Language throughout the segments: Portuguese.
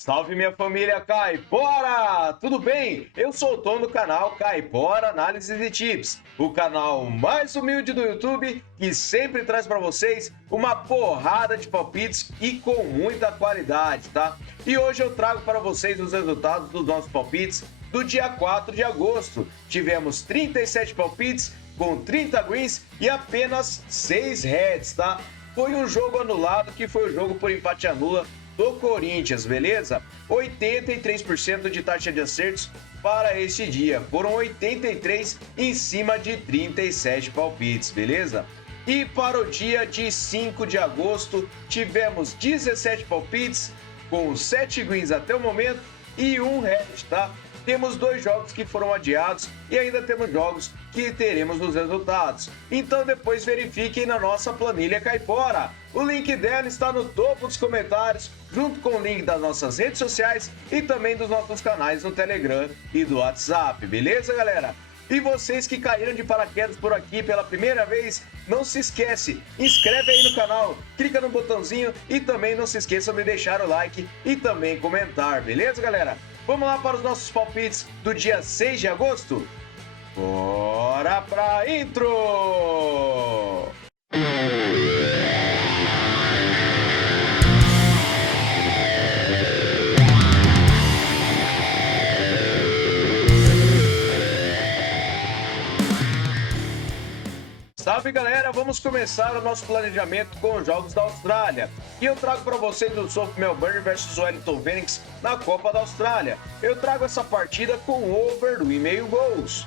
Salve minha família Caipora! Tudo bem? Eu sou o Tom do canal Caipora Análises e Tips, o canal mais humilde do YouTube que sempre traz para vocês uma porrada de palpites e com muita qualidade, tá? E hoje eu trago para vocês os resultados dos nossos palpites do dia 4 de agosto. Tivemos 37 palpites com 30 greens e apenas 6 reds, tá? Foi um jogo anulado que foi o jogo por empate anula do Corinthians, beleza? 83% de taxa de acertos para este dia. Foram 83 em cima de 37 palpites, beleza? E para o dia de 5 de agosto, tivemos 17 palpites, com 7 greens até o momento e um red, tá? Temos 2 jogos que foram adiados e ainda temos jogos que teremos nos resultados. Então depois verifiquem na nossa planilha Caipora. O link dela está no topo dos comentários, junto com o link das nossas redes sociais e também dos nossos canais no Telegram e do WhatsApp, beleza, galera? E vocês que caíram de paraquedas por aqui pela primeira vez, não se esquece, inscreve aí no canal, clica no botãozinho e também não se esqueçam de deixar o like e também comentar, beleza, galera? Vamos lá para os nossos palpites do dia 6 de agosto? Bora pra intro! Salve galera, vamos começar o nosso planejamento com os jogos da Austrália. E eu trago para vocês o South Melbourne versus Wellington Phoenix na Copa da Austrália. Eu trago essa partida com over do 1,5 gols.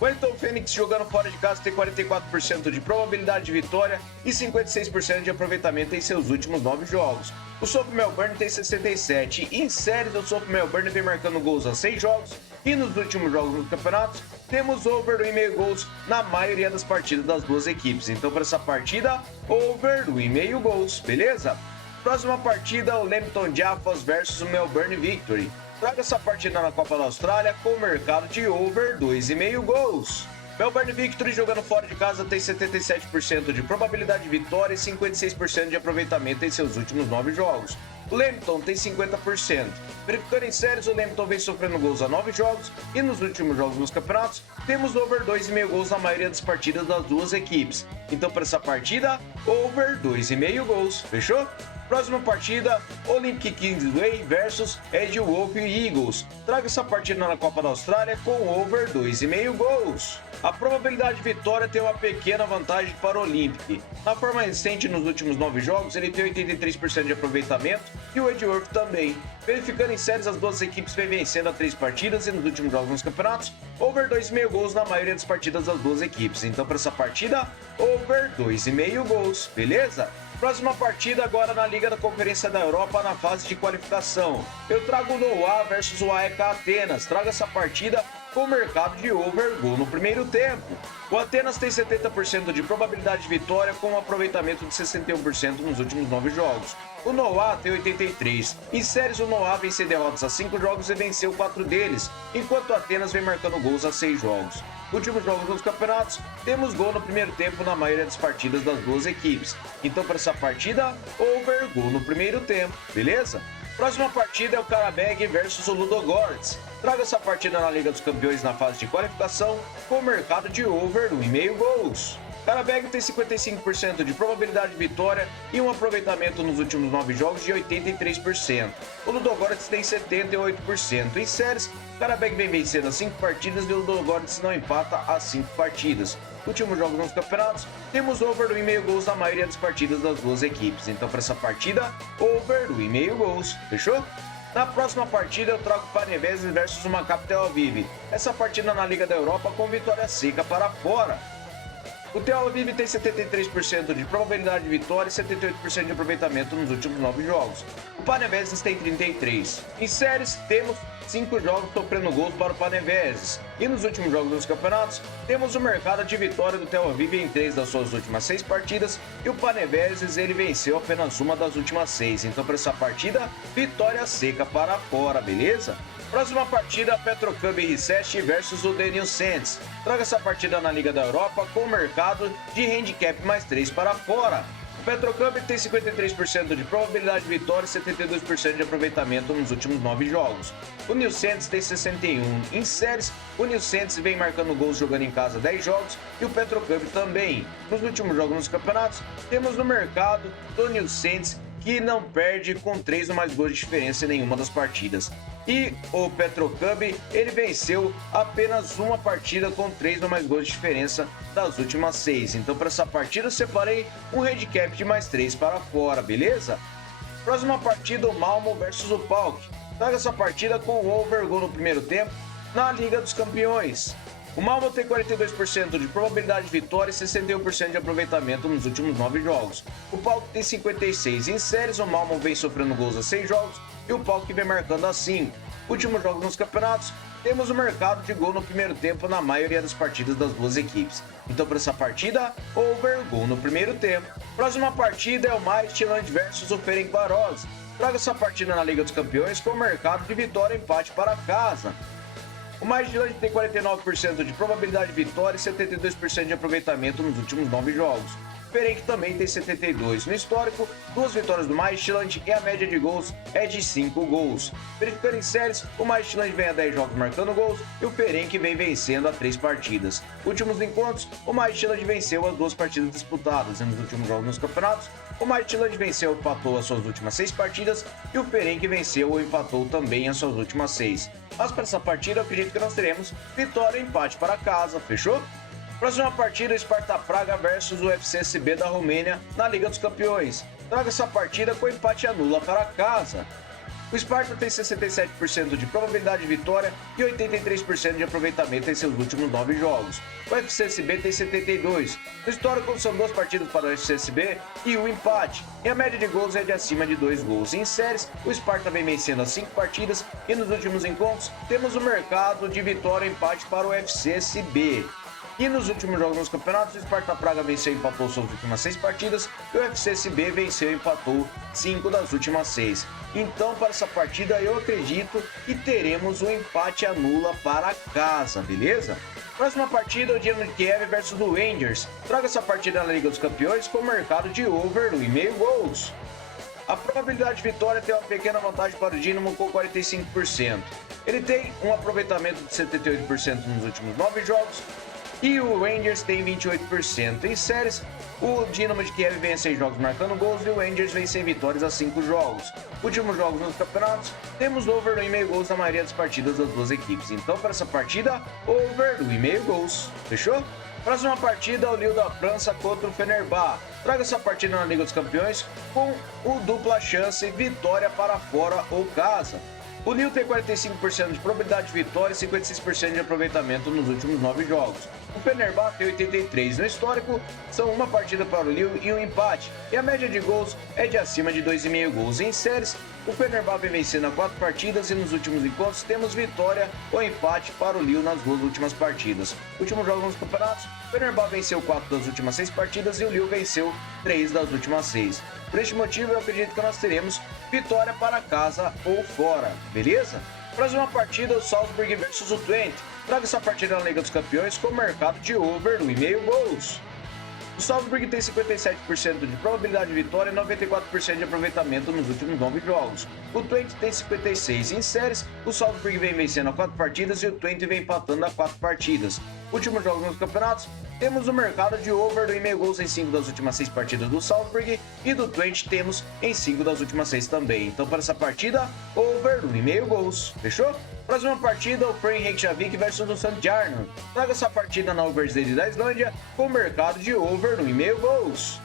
O Wellington Phoenix jogando fora de casa tem 44% de probabilidade de vitória e 56% de aproveitamento em seus últimos 9 jogos. O South Melbourne tem 67%. Em séries, o South Melbourne vem marcando gols a 6 jogos e nos últimos jogos dos campeonatos temos over do 1,5 gols na maioria das partidas das duas equipes. Então, para essa partida, over do 1,5 gols, beleza? Próxima partida, o Lambton Jaffas versus o Melbourne Victory. Traga essa partida na Copa da Austrália com o mercado de over 2,5 gols. Melbourne Victory jogando fora de casa tem 77% de probabilidade de vitória e 56% de aproveitamento em seus últimos 9 jogos. O Lambton tem 50%. Verificando em séries, o Lambton vem sofrendo gols a 9 jogos e nos últimos jogos nos campeonatos temos over 2,5 gols na maioria das partidas das duas equipes. Então para essa partida, over 2,5 gols, fechou? Próxima partida, Olympic Kingsway versus Ed Wolf Eagles. Traga essa partida na Copa da Austrália com over 2,5 gols. A probabilidade de vitória tem uma pequena vantagem para o Olympic. Na forma recente, nos últimos 9 jogos, ele tem 83% de aproveitamento e o Ed Wolf também. Verificando em séries, as duas equipes vêm vencendo a 3 partidas e nos últimos jogos nos campeonatos, over 2,5 gols na maioria das partidas das duas equipes. Então, para essa partida, over 2,5 gols, beleza? Próxima partida agora na Liga da Conferência da Europa na fase de qualificação. Eu trago o Noah versus o AEK Atenas. Trago essa partida com o mercado de over gol no primeiro tempo. O Atenas tem 70% de probabilidade de vitória com um aproveitamento de 61% nos últimos 9 jogos. O Noah tem 83%. Em séries, o Noah vem sem derrotas a 5 jogos e venceu 4 deles, enquanto o Atenas vem marcando gols a 6 jogos. Últimos jogos dos campeonatos, temos gol no primeiro tempo na maioria das partidas das duas equipes. Então, para essa partida, over gol no primeiro tempo, beleza? Próxima partida é o Karabag versus o Ludogorets. Traga essa partida na Liga dos Campeões na fase de qualificação com o mercado de over 1,5 gols. Karabag tem 55% de probabilidade de vitória e um aproveitamento nos últimos 9 jogos de 83%. O Ludogorets tem 78%. Em séries, o Karabag vem vencendo as 5 partidas e o Ludogorets não empata as 5 partidas. Últimos jogos nos campeonatos, temos over do 1,5 gols na maioria das partidas das duas equipes. Então, para essa partida, over do 1,5 gols. Fechou? Na próxima partida, eu trago Panevėžys versus o Maccabi Tel Aviv. Essa partida na Liga da Europa com vitória seca para fora. O Tel Aviv tem 73% de probabilidade de vitória e 78% de aproveitamento nos últimos 9 jogos. O Panevėžys tem 33%. Em séries, temos 5 jogos sofrendo gols para o Panevėžys. E nos últimos jogos dos campeonatos, temos o mercado de vitória do Tel Aviv em 3 das suas últimas 6 partidas e o Panevėžys ele venceu apenas uma das últimas 6. Então, para essa partida, vitória seca para fora, beleza? Próxima partida, Petrocub Riceste versus o Denil Saints. Traga essa partida na Liga da Europa com o mercado de handicap mais 3 para fora. Petrocub tem 53% de probabilidade de vitória e 72% de aproveitamento nos últimos 9 jogos. O Nilcenses tem 61 em séries, o Nilcenses vem marcando gols jogando em casa 10 jogos e o Petrocub também. Nos últimos jogos nos campeonatos, temos no mercado do Nilcenses que não perde com 3 ou mais gols de diferença em nenhuma das partidas. E o Petrocub, ele venceu apenas uma partida com 3 ou mais gols de diferença das últimas 6. Então, para essa partida, eu separei um handicap de mais 3 para fora, beleza? Próxima partida, o Malmo versus o PAOK. Traga essa partida com o over gol no primeiro tempo na Liga dos Campeões. O Malmo tem 42% de probabilidade de vitória e 61% de aproveitamento nos últimos 9 jogos. O PAOK tem 56 em séries, o Malmo vem sofrendo gols a 6 jogos e o PAOK vem marcando a 5. Últimos jogos nos campeonatos, temos o mercado de gol no primeiro tempo na maioria das partidas das duas equipes. Então, para essa partida, over gol no primeiro tempo. Próxima partida é o Midtjylland versus o Ferencváros. Traga essa partida na Liga dos Campeões com o mercado de vitória e empate para casa. O Midtjylland tem 49% de probabilidade de vitória e 72% de aproveitamento nos últimos 9 jogos. O Ferenc também tem 72 no histórico, 2 vitórias do Midtjylland e a média de gols é de 5 gols. Verificando em séries, o Midtjylland vem a 10 jogos marcando gols e o Ferenc vem vencendo a 3 partidas. Últimos encontros, o Midtjylland venceu as 2 partidas disputadas e nos últimos jogos nos campeonatos, o Midtjylland venceu ou empatou as suas últimas 6 partidas e o Ferenc venceu ou empatou também as suas últimas 6. Mas para essa partida, eu acredito que nós teremos vitória e empate para casa, fechou? Próxima partida, Sparta Praga versus o FCSB da Romênia na Liga dos Campeões. Traga essa partida com empate anula para casa. O Sparta tem 67% de probabilidade de vitória e 83% de aproveitamento em seus últimos 9 jogos. O FCSB tem 72%. No histórico são 2 partidas para o FCSB e um empate. E a média de gols é de acima de 2 gols. Em séries, o Sparta vem vencendo as 5 partidas e nos últimos encontros temos o mercado de vitória e empate para o FCSB. E nos últimos jogos nos campeonatos, o Sparta Praga venceu e empatou suas últimas 6 partidas e o FCSB venceu e empatou 5 das últimas 6. Então, para essa partida, eu acredito que teremos um empate anula para casa, beleza? Próxima partida, o Dinamo de Kiev versus o Rangers. Traga essa partida na Liga dos Campeões com o mercado de over 1,5 gols. A probabilidade de vitória tem uma pequena vantagem para o Dinamo com 45%. Ele tem um aproveitamento de 78% nos últimos 9 jogos. E o Rangers tem 28%. Em séries, o Dinamo de Kiev vem a 6 jogos marcando gols e o Rangers vem sem vitórias a 5 jogos. Últimos jogos nos campeonatos, temos over 1,5 gols na maioria das partidas das duas equipes. Então, para essa partida, over 1,5 gols. Fechou? Próxima partida, o Lille da França contra o Fenerbahçe. Traga essa partida na Liga dos Campeões com o dupla chance vitória para fora ou casa. O Lille tem 45% de probabilidade de vitória e 56% de aproveitamento nos últimos 9 jogos. O Fenerbahçe tem 83 no histórico, são uma partida para o Lille e um empate. E a média de gols é de acima de 2,5 gols. Em séries, o Fenerbahçe vem vencendo a 4 partidas e nos últimos encontros temos vitória ou empate para o Lille nas 2 últimas partidas. Últimos jogos nos campeonatos, o Fenerbahçe venceu 4 das últimas 6 partidas e o Lille venceu 3 das últimas 6. Por este motivo, eu acredito que nós teremos vitória para casa ou fora, beleza? Próxima partida, o Salzburg versus o Twente. Traga essa partida na Liga dos Campeões com o mercado de over 1,5 gols. O Salzburg tem 57% de probabilidade de vitória e 94% de aproveitamento nos últimos 9 jogos. O Twente tem 56 em séries, o Salzburg vem vencendo a 4 partidas e o Twente vem empatando a 4 partidas. Últimos jogos nos campeonatos, temos o mercado de over 1,5 gols em 5 das últimas 6 partidas do Salzburg e do Twente temos em 5 das últimas 6 também. Então, para essa partida, over 1,5 gols. Fechou? Próxima partida, o Frame Reykjavik versus o St. Jarno. Traga essa partida na Overstate da Islândia com o mercado de over 1,5 gols.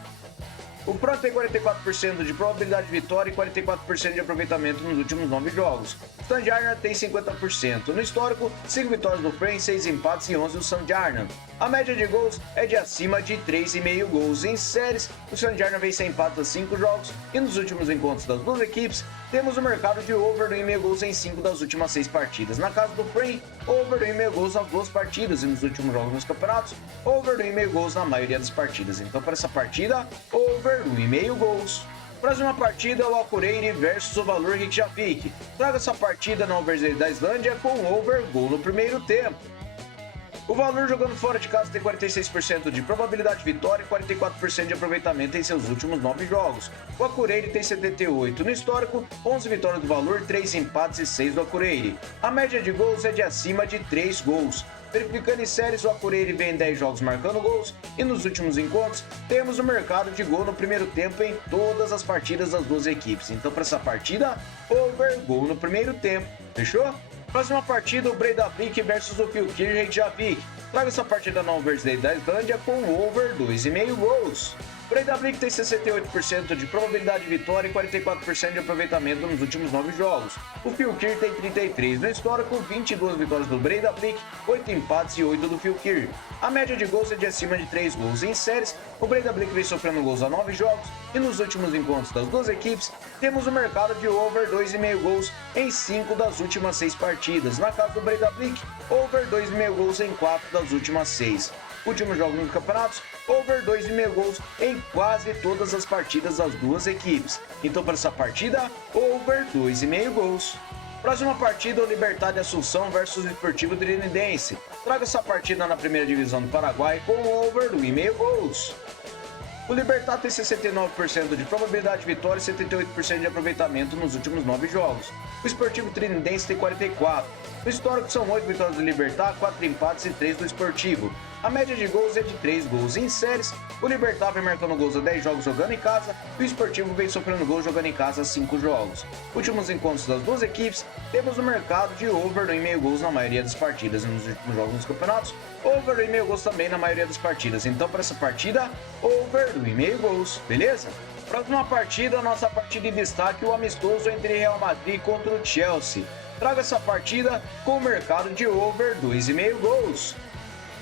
O Pro tem 44% de probabilidade de vitória e 44% de aproveitamento nos últimos 9 jogos. O St. Jarno tem 50%. No histórico, 5 vitórias do Frame, 6 empates e 11 do St. Jarno. A média de gols é de acima de 3,5 gols. Em séries, o St. Jarno vem sem empates a 5 jogos e nos últimos encontros das duas equipes, temos o mercado de over 1,5 gols em 5 das últimas 6 partidas. Na casa do Frame, over 1,5 gols nas 2 partidas e nos últimos jogos nos campeonatos, over 1,5 gols na maioria das partidas. Então, para essa partida, over 1,5 gols. Próxima partida, o Akureyri versus o Valur Reykjavik. Traga essa partida na Overstate da Islândia com over gol no primeiro tempo. O Valor jogando fora de casa tem 46% de probabilidade de vitória e 44% de aproveitamento em seus últimos 9 jogos. O Akureyri tem 78 no histórico, 11 vitórias do Valor, 3 empates e 6 do Akureyri. A média de gols é de acima de 3 gols. Verificando em séries, o Akureyri vem em 10 jogos marcando gols e nos últimos encontros temos o mercado de gol no primeiro tempo em todas as partidas das duas equipes. Então para essa partida, over gol no primeiro tempo, fechou? Próxima partida, o Breiðablik versus o Fylkir Reykjavik. Traga essa partida na Universidade da Islândia com over 2,5 gols. O Breiðablik tem 68% de probabilidade de vitória e 44% de aproveitamento nos últimos 9 jogos. O Fylkir tem 33 no histórico, 22 vitórias do Breiðablik, 8 empates e 8 do Fylkir. A média de gols é de acima de 3 gols em séries. O Breiðablik vem sofrendo gols a 9 jogos e nos últimos encontros das duas equipes temos o mercado de over 2,5 gols em 5 das últimas 6 partidas. Na casa do Breiðablik, over 2,5 gols em 4 das últimas 6. Últimos jogos nos campeonatos, over 2,5 gols em quase todas as partidas das duas equipes. Então para essa partida, over 2,5 gols. Próxima partida, o Libertad de Assunção versus o Esportivo Trinidense. Traga essa partida na primeira divisão do Paraguai com over 1,5 gols. O Libertad tem 69% de probabilidade de vitória e 78% de aproveitamento nos últimos 9 jogos. O Esportivo Trinidense tem 44%. No histórico são 8 vitórias do Libertad, 4 empates e 3 do Esportivo. A média de gols é de 3 gols em séries. O Libertad vem marcando gols a 10 jogos jogando em casa e o Esportivo vem sofrendo gols jogando em casa a 5 jogos. Últimos encontros das duas equipes, temos no mercado de over 1,5 gols na maioria das partidas. E nos últimos jogos nos campeonatos, over 1,5 gols também na maioria das partidas. Então para essa partida, over 1,5 gols, beleza? Próxima partida, nossa partida em destaque, o amistoso entre Real Madrid contra o Chelsea. Traga essa partida com o mercado de over 2,5 gols.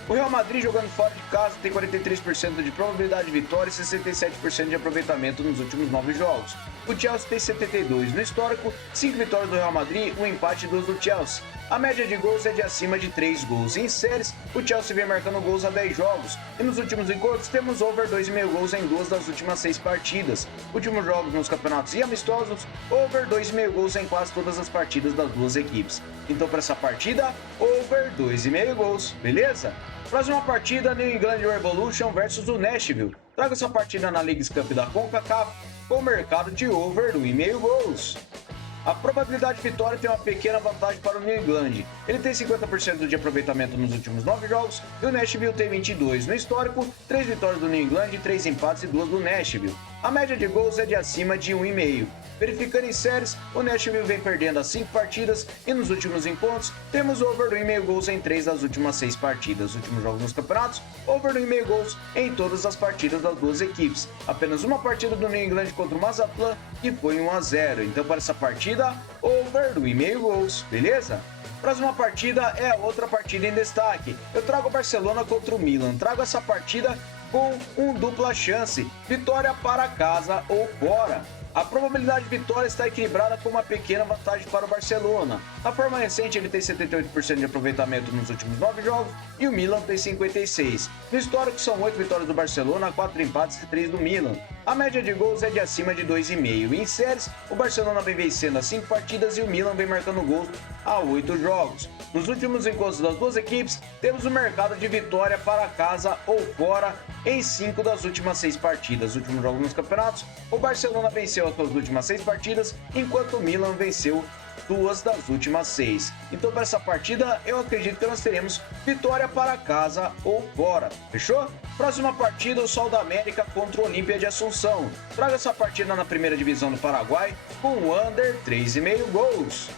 O Real Madrid jogando fora de casa tem 43% de probabilidade de vitória e 67% de aproveitamento nos últimos 9 jogos. O Chelsea tem 72 no histórico, 5 vitórias do Real Madrid, 1 empate e 2 do Chelsea. A média de gols é de acima de 3 gols. Em séries, o Chelsea vem marcando gols a 10 jogos. E nos últimos encontros, temos over 2,5 gols em 2 das últimas 6 partidas. Últimos jogos nos campeonatos e amistosos, over 2,5 gols em quase todas as partidas das duas equipes. Então, para essa partida, over 2,5 gols, beleza? Próxima partida, New England Revolution versus o Nashville. Traga essa partida na Leagues Cup da CONCACAF com o mercado de over 1,5 gols. A probabilidade de vitória tem uma pequena vantagem para o New England. Ele tem 50% de aproveitamento nos últimos 9 jogos e o Nashville tem 22 no histórico, 3 vitórias do New England, 3 empates e 2 do Nashville. A média de gols é de acima de 1,5. Verificando em séries, o Nashville vem perdendo as 5 partidas e nos últimos encontros temos over 1,5 gols em 3 das últimas 6 partidas. Últimos jogos nos campeonatos, over 1,5 gols em todas as partidas das duas equipes. Apenas uma partida do New England contra o Mazatlan e foi 1-0. Então para essa partida, over 1,5 gols, beleza? Próxima partida é a outra partida em destaque. Eu trago o Barcelona contra o Milan. Trago essa partida com um dupla chance, vitória para casa ou fora. A probabilidade de vitória está equilibrada com uma pequena vantagem para o Barcelona. Na forma recente, ele tem 78% de aproveitamento nos últimos 9 jogos e o Milan tem 56%. No histórico, são 8 vitórias do Barcelona, 4 empates e 3 do Milan. A média de gols é de acima de 2,5. Em séries, o Barcelona vem vencendo as 5 partidas e o Milan vem marcando gols a 8 jogos. Nos últimos encontros das duas equipes, temos o mercado de vitória para casa ou fora em 5 das últimas 6 partidas. Últimos jogos nos campeonatos, o Barcelona venceu as suas últimas 6 partidas, enquanto o Milan venceu 2 das últimas 6. Então, para essa partida, eu acredito que nós teremos vitória para casa ou fora. Fechou? Próxima partida, o Sol da América contra o Olímpia de Assunção. Traga essa partida na primeira divisão do Paraguai com under 3,5 gols.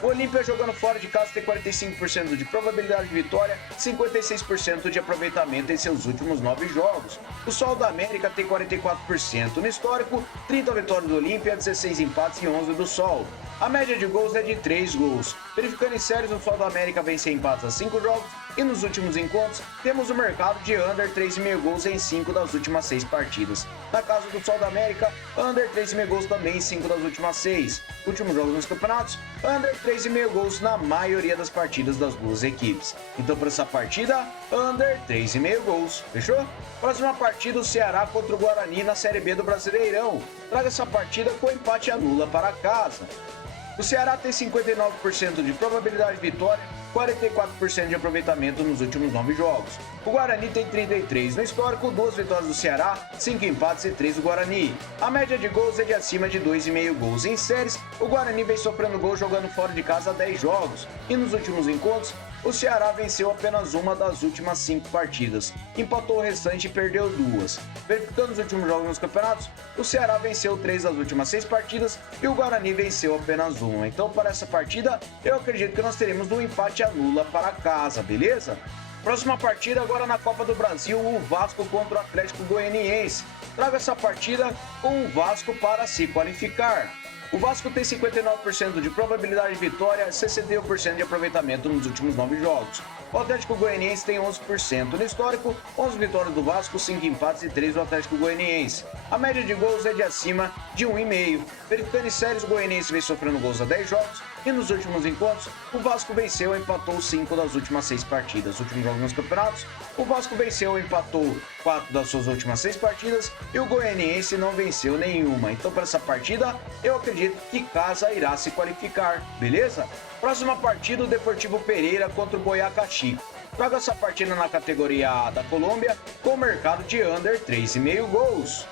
O Olímpia jogando fora de casa tem 45% de probabilidade de vitória, 56% de aproveitamento em seus últimos 9 jogos. O Sol da América tem 44% no histórico, 30 vitórias do Olímpia, 16 empates e 11 do Sol. A média de gols é de 3 gols. Verificando em séries, o Sol da América vem sem empates a 5 jogos e nos últimos encontros temos o mercado de under 3,5 gols em 5 das últimas 6 partidas. Na casa do Sol da América, under 3,5 gols também em 5 das últimas 6. Últimos jogos nos campeonatos, under 3,5 gols na maioria das partidas das duas equipes. Então, para essa partida, under 3,5 gols. Fechou? Próxima partida, o Ceará contra o Guarani na Série B do Brasileirão. Traga essa partida com empate anula para casa. O Ceará tem 59% de probabilidade de vitória, 44% de aproveitamento nos últimos 9 jogos. O Guarani tem 33 no histórico, 2 vitórias do Ceará, 5 empates e 3 do Guarani. A média de gols é de acima de 2,5 gols em séries. O Guarani vem sofrendo gol jogando fora de casa há 10 jogos. E nos últimos encontros, o Ceará venceu apenas uma das últimas 5 partidas, empatou o restante e perdeu 2. Verificando os últimos jogos nos campeonatos, o Ceará venceu 3 das últimas 6 partidas e o Guarani venceu apenas 1. Então, para essa partida, eu acredito que nós teremos um empate anula para casa, beleza? Próxima partida agora na Copa do Brasil, o Vasco contra o Atlético Goianiense. Trago essa partida com o Vasco para se qualificar. O Vasco tem 59% de probabilidade de vitória e 61% de aproveitamento nos últimos 9 jogos. O Atlético Goianiense tem 11% no histórico, 11 vitórias do Vasco, 5 empates e 3 do Atlético Goianiense. A média de gols é de acima de 1,5. Verificando em séries, o Goianiense vem sofrendo gols há 10 jogos e nos últimos encontros, o Vasco venceu e empatou 5 das últimas 6 partidas. Nos últimos jogos nos campeonatos, o Vasco venceu e empatou 4 das suas últimas 6 partidas e o Goianiense não venceu nenhuma. Então, para essa partida, eu acredito que Casa irá se qualificar, beleza? Próxima partida, o Deportivo Pereira contra o Boyacá Chico. Trago essa partida na categoria A da Colômbia com o mercado de under 3,5 gols.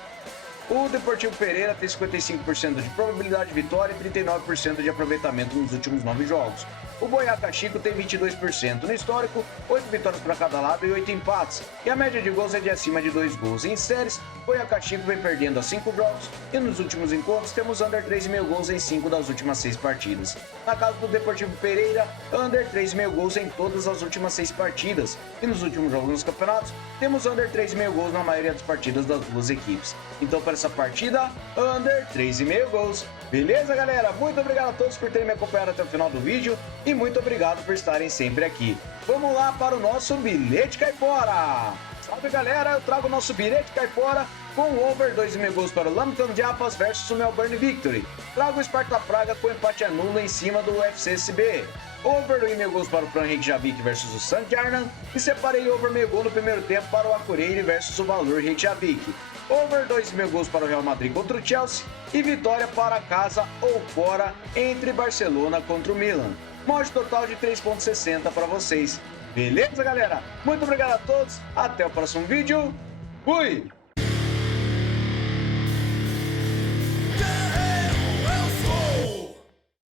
O Deportivo Pereira tem 55% de probabilidade de vitória e 39% de aproveitamento nos últimos 9 jogos. O Boyacá Chico tem 22% no histórico, 8 vitórias para cada lado e 8 empates. E a média de gols é de acima de 2 gols. Em séries, o Boyacá Chico vem perdendo a 5 jogos e nos últimos encontros temos under 3,5 gols em 5 das últimas 6 partidas. Na casa do Deportivo Pereira, under 3,5 gols em todas as últimas 6 partidas. E nos últimos jogos nos campeonatos, temos under 3,5 gols na maioria das partidas das duas equipes. Então, para essa partida, under 3,5 gols. Beleza, galera? Muito obrigado a todos por terem me acompanhado até o final do vídeo e muito obrigado por estarem sempre aqui. Vamos lá para o nosso bilhete caipora. Salve, galera! Eu trago o nosso bilhete caipora com o over 2,5 gols para o Lambton Diapas versus o Melbourne Victory. Trago o Sparta Praga com empate nulo em cima do UFCSB. Over 2,5 gols para o Fran Reykjavik versus o St. Jarnan e separei over meio gol no primeiro tempo para o Akureyri versus o Valur Reykjavik. Over 2,5 gols para o Real Madrid contra o Chelsea e vitória para casa ou fora entre Barcelona contra o Milan. Mod total de 3,60 para vocês. Beleza, galera? Muito obrigado a todos. Até o próximo vídeo. Fui!